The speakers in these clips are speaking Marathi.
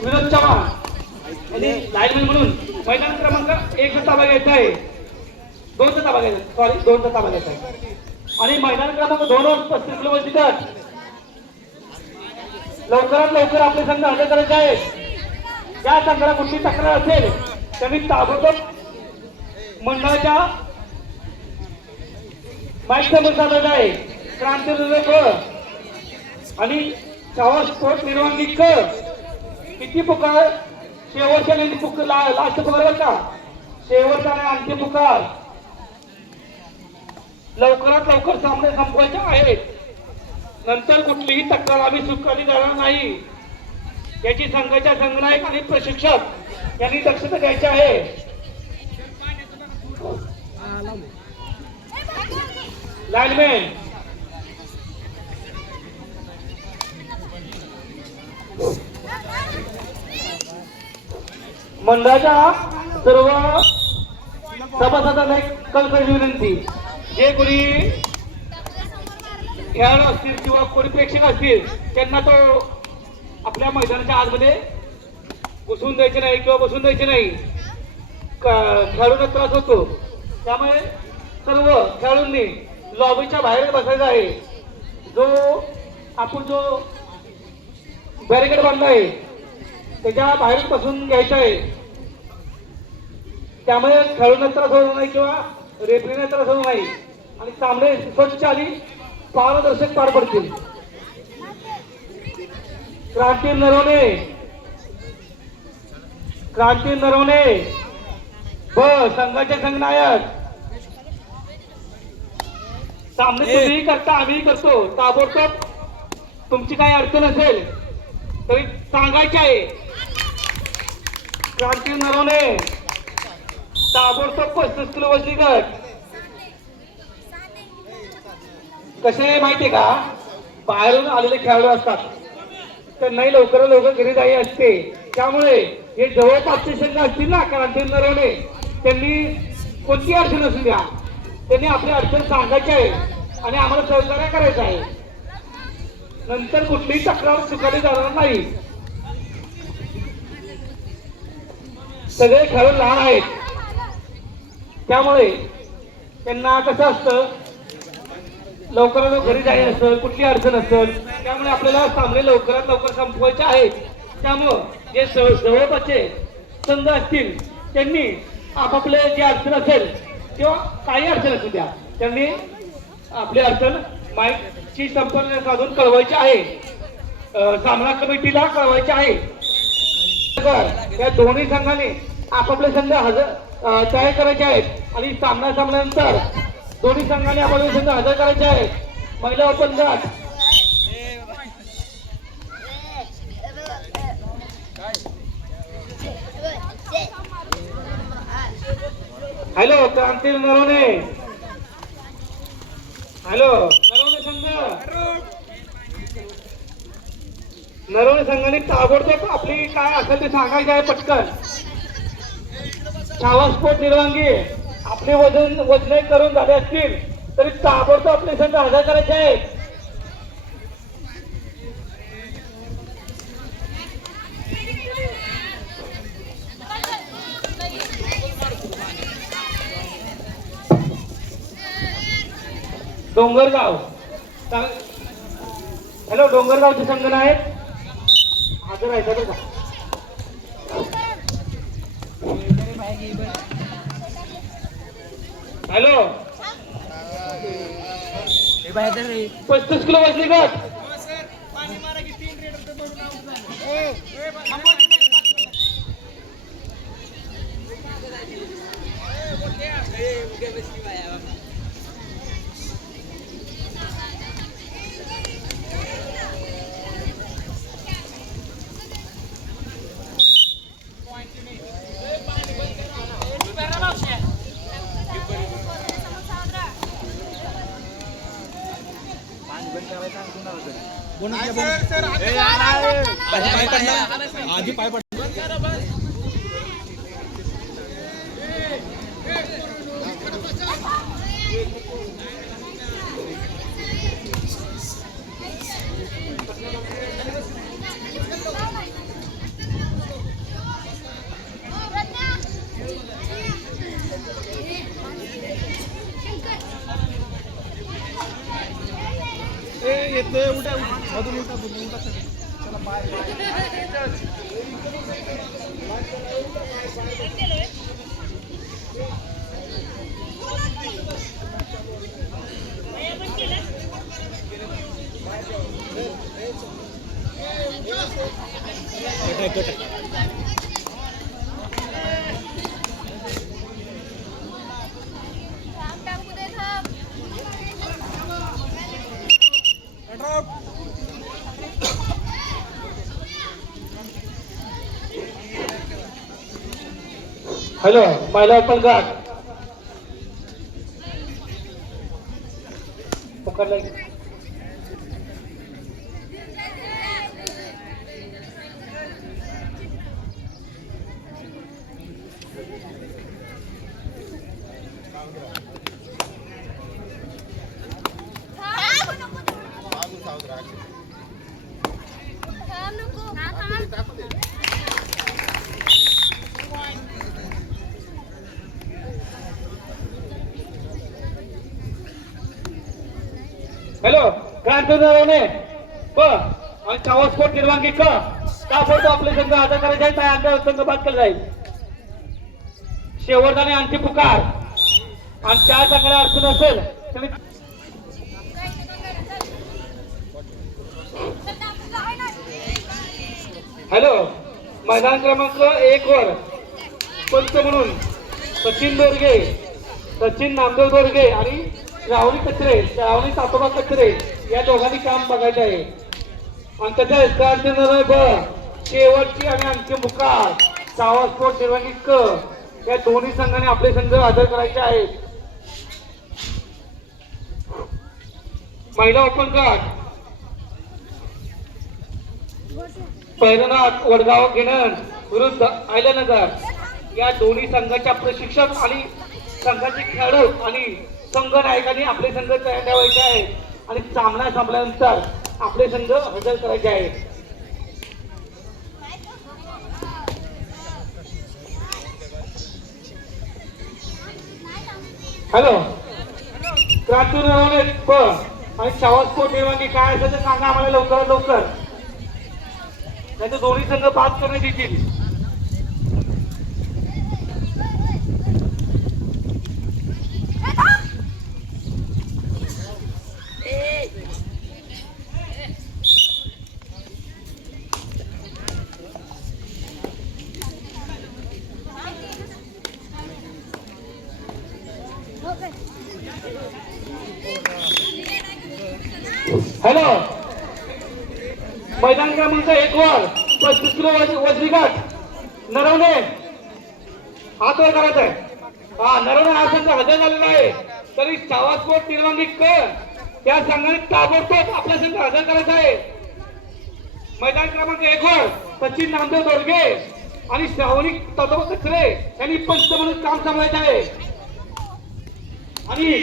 विनोद चव्हाण यांनी लाईनमॅन म्हणून मैदान क्रमांक 1 ताबा घ्यायचा आहे, 2 ताबा घ्यायचा, सॉरी 2 ताबा घ्यायचा आहे. आणि मैदान क्रमांक 2 वर 35 किलो वजनी गट लवकरात लवकर आपले संघ हजर करायचे आहेत. ज्या संघाला कुठली तक्रार असेल त्यांनी ताबडतोब मंडळाच्या माईक समोर साधायचा आहे. क्रांती आणि चावा स्पोर्ट निर्वांगी कर किती पुकार शेवटच्या लास्ट पुकार का शेवटचा आणि अंतिम पुकार लवकरात लवकर सामने संपवायचे आहेत. नंतर कुठलीही तक्रार आम्ही स्वीकारली जाणार नाही याची संघाच्या संघनायक आणि प्रशिक्षक यांनी दक्षता घ्यायची आहे. लाईनमॅन मंडळाच्या सर्व सभासदांना कळकळी विनंती, जे कोणी खेळाडू असतील किंवा कोणी प्रेक्षक असतील त्यांना तो आपल्या मैदानाच्या आतमध्ये घुसून द्यायचे नाही किंवा बसून द्यायचे नाही. खेळाडूंना त्रास होतो, त्यामुळे सर्व खेळाडूंनी लॉबीच्या बाहेर बसायचं आहे. आपण जो बॅरिकेड बांधला आहे त्याच्या बाहेर बसून घ्यायचं आहे. त्यामुळे खेळाडूंना त्रास होऊ नाही किंवा रेफरीना त्रास होऊ नाही आणि सामने स्वच्छ आणि पारदर्शक पार पडतील. क्रांती नरवणे ब संघाचे संघनायक. सामने तुम्ही करता आम्ही करतो. ताबडतोब तुमची काही अडचण असेल तरी सांगायची आहे. क्रांती नरवणे ताबडतोब 35 किलो वजनी गट. कसे माहितीये का, बाहेरून आलेले खेळाडू असतात त्यांनाही लवकर लवकर घरी जाई असते. त्यामुळे हे जवळपासचे संघ असतील ना क्रांती नरवणे, त्यांनी कोणती अडचण असू द्या त्यांनी आपली अडचण सांगायची आहे आणि आम्हाला सहकार्य करायचं आहे. नंतर कुठलीही तक्रार स्वीकारली जाणार नाही. सगळे खेळाडू लहान आहेत त्यामुळे त्यांना कसं असतं लवकरात लवकर घरी जायचं असेल, कुठली अडचण असेल, त्यामुळे आपल्याला सामने लवकरात लवकर संपवायचे आहेत. त्यामुळं जे जवळपासचे संघ असतील त्यांनी आपापले जी अडचण असेल किंवा काही अडचण असू द्या त्यांनी आपली अडचण माईकची संपर्क साधून कळवायची आहे. सामना कमिटीला कळवायचे आहे. या दोन्ही संघाने आपापले संघ तयार करायचे आहेत आणि सामना संपल्यानंतर दोन्ही संघाने आपापले संघ हजर करायचे आहेत. महिला ओपन गट हॅलो क्रांती नरवणे, हॅलो नरवणे संघ, नरवणे संघाने ताबडतोब आपली काय असेल ते सांगायचे आहे. पटकन छावा स्पोर्ट निर्वांगी आपले वजन करून झाले असतील तरी ताबडतोब आपले संघ हजर करायचे आहेत. डोंगरगाव, हॅलो डोंगरगावचे संघ नायक हजर आहे बरं का. हॅलो 35 किलो वजनी गट आधी पाय पड हॅलो महिला ओपन गार्ड पकडला हॅलो क्रांती नरवणे ब आणि चावा स्पोर्ट निर्वांगी का फोटो आपले संघ आदर करायचा आहे त्या अंतर संघ बाद केला जाईल शेवटचा आणखी पुकार आणि त्या चांगल्या अडचण असेल तरी हॅलो मैदान क्रमांक 1 वर पंच म्हणून सचिन दोरगे सचिन नामदेव दोरगे आणि राहुली कचरे राहुली तातोबा कचरे या दोघांनी काम बघायचं आहे आणि त्याच्या क्रांती शेवटची आणि आणखी मुकार चावा स्पोर्ट निर्वाणी क या दोन्ही संघाने आपले संघ आदर करायचे आहेत महिला ओपन गार्ड पैरनाथ वडगाव गिरण विरुद्ध आयल्यानगर या दोन्ही संघाच्या प्रशिक्षक आणि संघाचे खेळाडू आणि संघ नायकांनी आपले संघ तयार ठेवायचे आहे आणि सामना संपल्यानंतर आपले संघ हजर करायचे आहेत हॅलो क्रांती नरवणे ब आणि चावा स्पोर्ट निर्वाणी काय असेल ते सांगा आम्हाला लवकरात लवकर नाही तर दोन्ही संघ बाद करण्यात येतील हॅलो मैदान क्रमांक 1 वर 35 किलो वजनी गट नरवणे हात वर करायचा आहे हा नरवणे हा संघ हजर झालेला आहे तरी चावा स्पोर्ट निर्वांगी त्या संघाने ताबडतोब आपला संघ हजर करायचा आहे मैदान क्रमांक 1 वर सचिन नामदेव दोरगे आणि श्रावणी तातोबा कचरे यांनी पंच म्हणून काम सांभाळायचे आहे आणि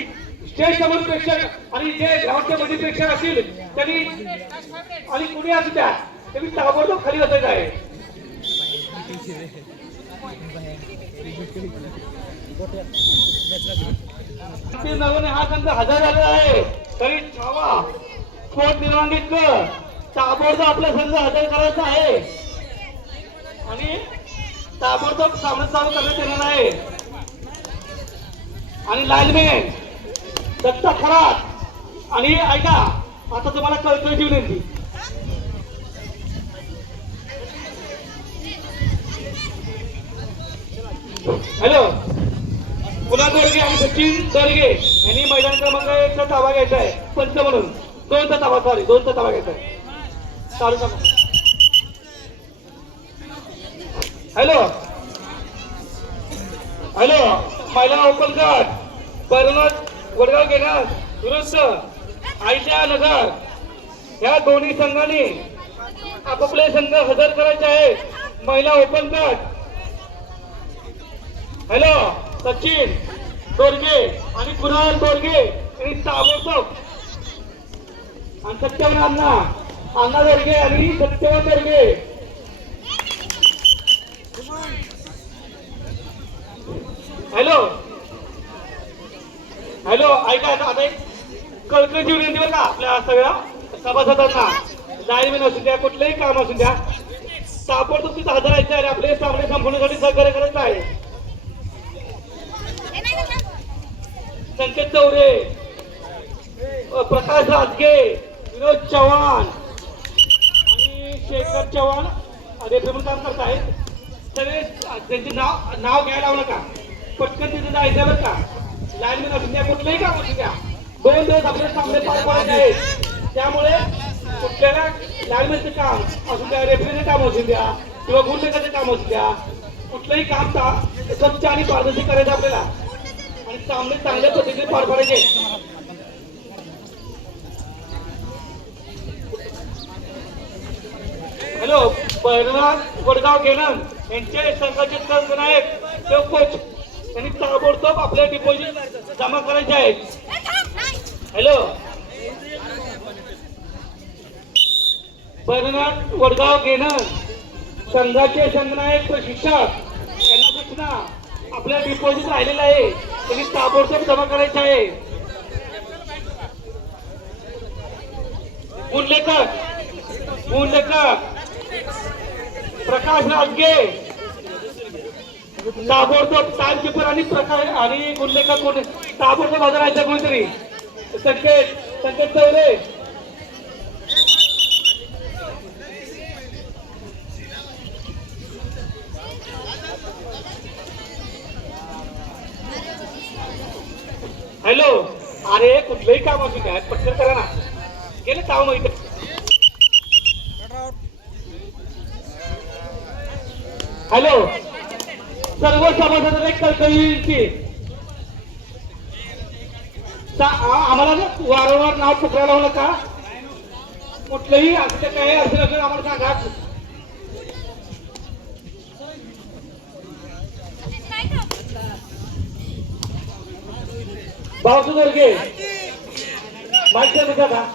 श्रेष्ठ म्हणून प्रेक्षक आणि जे ग्राउंडच्या मध्ये प्रेक्षक असतील त्यांनी आणि कुणी असू द्या त्यांनी ताबडतोब खाली बसायचं आहे नरवणे हा संघ हजर झालेला आहे तरी छावा स्पोर्ट निर्वांगी ताबडतोब आपला संघ हजर करायचा आहे आणि ताबडतोब सामना चालू करण्यात येणार आहे आणि लाईनमॅन दत्ता खरात आणि ऐका आता तुम्हाला कळकळीची विनंती हॅलो पुन्हा दोरगे आणि सचिन दोरगे यांनी मैदान क्रमांक 1 चा ताबा घ्यायचा आहे पंच म्हणून 2 चा ताबा 2 चा ताबा घ्यायचा आहे चालू करा हॅलो हॅलो महिला ओपन गार्ड पैरनाथ वडगाव घेणार विरुद्ध आयल्यानगर या दोन्ही संघांनी आपापले संघ हजर करायचे आहेत महिला ओपन गट हॅलो सचिन दोरगे आणि कुणाल दोरगे यांनी ताबडतोब आणि सत्यवान अण्णा दोरगे आणि सत्यवान दोरगे हॅलो हॅलो ऐका आता कळकळीची विनंती बरं का आपल्या सगळ्या सभासदांना लाईनमॅन असू द्या कुठलंही काम असू द्या ताबडतोब तिथं हजर राहायचं आहे आपले सामने संपवण्यासाठी सहकार्य करायचं आहे. संकेत चौरे, प्रकाश राजगे, विनोद चव्हाण आणि शेखर चव्हाण रेफरी काम करत आहेत. सगळे त्यांचे नाव घ्यायला लावू नका, पटकन तिथे जायचं बरं का. लाईनमॅन असू द्या कुठलंही काम असू द्या 2 दिवस आपले सामने पार पडायचे आहेत. त्यामुळे कुठल्याला लाईनमॅनचं काम असू द्या, रेफरीचं काम असू द्या किंवा गुणलेखाचं काम असू द्या, कुठलंही काम स्वच्छ आणि पारदर्शी करायचं आपल्याला आणि सामने चांगल्या पद्धतीने पार पाडायचे. हॅलो, बर्नाड वडगाव गेलं यांचे संघाचे संघनायक कोच त्यांनी ताबडतोब आपले डिपॉझिट जमा करायचे आहेत. हॅलो, बर्नाड वडगाव गेलं संघाचे संघनायक प्रशिक्षक यांना सूचना आपल्या डिपॉझिट राहिलेलं आहे त्यांनी ताबडतोब जमा करायचे आहे. गुणलेखक प्रकाश राजगे ताबडतोब टाइमकीपर आणि प्रकाश आणि गुणलेखक कोण ताबडतोब हजर राहायचं कोणीतरी. संकेत चौरे, हॅलो, अरे कुठलंही काम असू द्या पटकन करा ना. गेले काम माहिती. हॅलो, सर्व सभासदांना एक कळकळी आम्हाला वारंवार नाव पुकारायला लावलं का कुठलंही असं काही अडचण असेल आम्हाला सांगा. भाऊ दुर्गे माहिती का